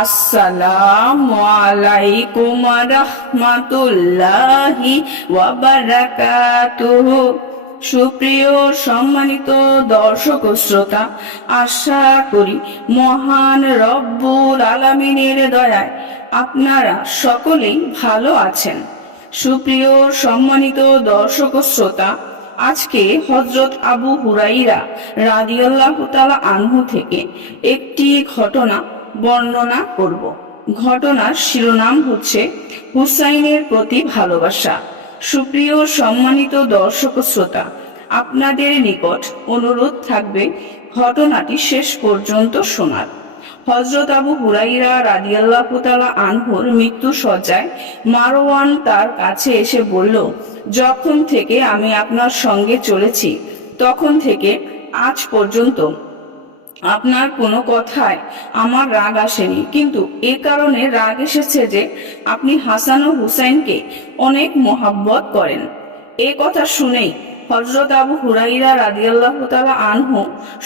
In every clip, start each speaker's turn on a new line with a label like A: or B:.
A: আসসালামু রহমাতুল্লাহি সুপ্রিয় সম্মানিত দর্শক শ্রোতা, আশা করি মহান রব্বুল আলামিনের দয়ায় আপনারা সকলেই ভালো আছেন। সুপ্রিয় সম্মানিত দর্শক শ্রোতা, আজকে হজরত আবু হুরাইরা রাদিয়াল্লাহু তাআলা আনহু থেকে একটি ঘটনা বর্ণনা করব। ঘটনার শিরোনাম হচ্ছে হুসাইনের প্রতি ভালোবাসা। সুপ্রিয় সম্মানিত দর্শক শ্রোতা, আপনাদের নিকট অনুরোধ থাকবে ঘটনাটি শেষ পর্যন্ত শোনার। হজরত আবু হুরাইরা রাদিয়াল্লাহ তাআলা আনহুর মৃত্যু সজ্জায় মারওয়ান তার কাছে এসে বলল, যখন থেকে আমি আপনার সঙ্গে চলেছি, তখন থেকে আজ পর্যন্ত আপনার কোনো কথায় আমার রাগ আসেনি। কিন্তু এ কারণে রাগ এসেছে যে আপনি হাসান ও হুসাইনকে অনেক মোহাব্বত করেন। এ কথা শুনেই হজরত আবু হুরাইরা রাদিয়াল্লাহ তাআলা আনহু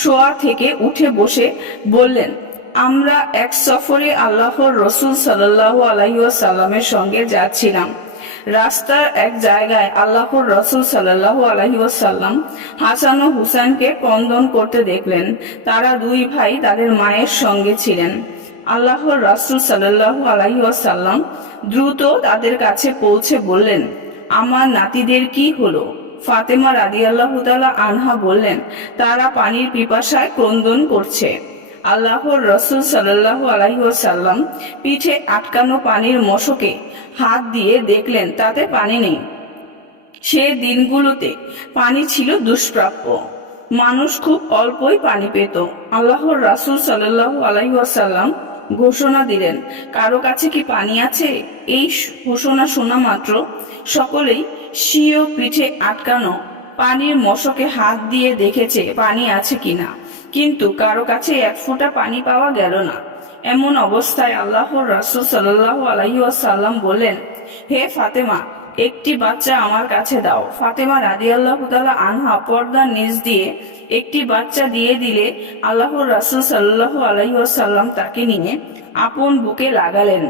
A: শোয়া থেকে উঠে বসে বললেন, আমরা এক সফরে আল্লাহর রসুল সাল্লাল্লাহু আলাইহি ওয়াসাল্লামের সঙ্গে যাচ্ছিলাম। রাস্তার এক জায়গায় আল্লাহর রসুল সাল্লাল্লাহু আলাইহি ওয়াসাল্লাম হাসান ও হুসাইনকে কন্দন করতে দেখলেন। তারা দুই ভাই তাদের মায়ের সঙ্গে ছিলেন। আল্লাহর রসুল সাল্লাল্লাহু আলাইহি ওয়াসাল্লাম দ্রুত তাদের কাছে পৌঁছে বললেন, আমার নাতিদের কি হলো? ফাতেমা রাদিয়াল্লাহু তাআলা আনহা বললেন, তারা পানির পিপাসায় ক্রন্দন করছে। আল্লাহর রসুল সাল্লাল্লাহু আলাইহি ওয়াসাল্লাম পিঠে আটকানো পানির মশকে হাত দিয়ে দেখলেন, তাতে পানি নেই। সে দিনগুলোতে পানি ছিল দুষ্প্রাপ্য। মানুষ খুব অল্পই পানি পেত। আল্লাহর রাসূল সাল্লাল্লাহু আলাইহি ওয়াসাল্লাম ঘোষণা দিলেন, কারও কাছে কি পানি আছে? এই ঘোষণা শোনা মাত্র সকলেই স্বীয় পিঠে আটকানো পানির মশকে হাত দিয়ে দেখেছে পানি আছে কিনা। কিন্তু কারও কাছে এক ফোঁটা পানি পাওয়া গেল না। এমন অবস্থায় আল্লাহর রাসূল সাল্লাল্লাহু আলাইহি ওয়াসাল্লাম বললেন, হে ফাতেমা, একটি বাচ্চা আমার কাছে দাও। ফাতেমা রাদিয়াল্লাহু তাআলা আনহা পর্দার নিচ দিয়ে একটি বাচ্চা দিয়ে দিলে আল্লাহর রাসূল সাল্লাল্লাহু আলাইহি ওয়াসাল্লাম তাকে নিয়ে আপন বুকে লাগালেন।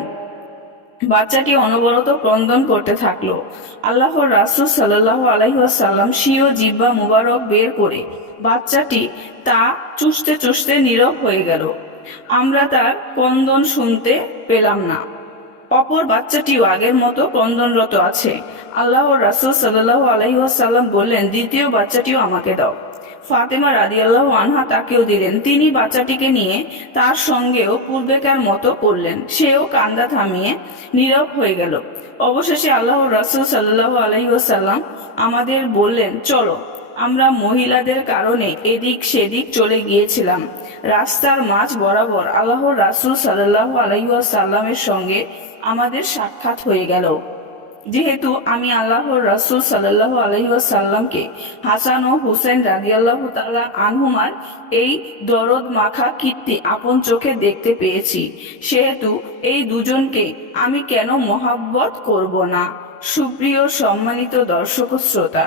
A: বাচ্চাটি অনবরত ক্রন্দন করতে থাকল। আল্লাহর রাসূল সাল্লাল্লাহু আলাইহি ওয়াসাল্লাম স্বীয় জিব্বা মুবারক বের করে বাচ্চাটি তা চুষতে চুষতে নীরব হয়ে গেল। আমরা তার ক্রন্দন শুনতে পেলাম না। অপর বাচ্চাটিও আগের মতো ক্রন্দনরত আছে। আল্লাহর রাসুল সাল্লাল্লাহু আলাইহি ওয়াসাল্লাম বললেন, দ্বিতীয় বাচ্চাটিও আমাকে দাও। ফাতেমা রাদিয়াল্লাহু আনহা তাকেও দিলেন। তিনি বাচ্চাটিকে নিয়ে তার সঙ্গেও পূর্বেকার মতো করলেন। সেও কান্দা থামিয়ে নীরব হয়ে গেল। অবশেষে আল্লাহর রাসুল সাল্লাল্লাহু আলাইহি ওয়াসাল্লাম আমাদের বললেন, চলো আমরা মহিলাদের কারণে এদিক সেদিক চলে গিয়েছিলাম। রাস্তার মাঝ বরাবর আল্লাহর রাসূল সাল্লাল্লাহু আলাইহি ওয়াসাল্লামের সঙ্গে আমাদের সাক্ষাৎ হয়ে গেল। যেহেতু আমি আল্লাহর রাসূল সাল্লাল্লাহু আলাইহি ওয়াসাল্লামকে হাসান ও হুসেন রাদিয়াল্লাহু তাআলা আনহুমার এই দরদ মাখা কীর্তি আপন চোখে দেখতে পেয়েছি, সেহেতু এই দুজনকে আমি কেন মহাব্বত করব না? সুপ্রিয় সম্মানিত দর্শক শ্রোতা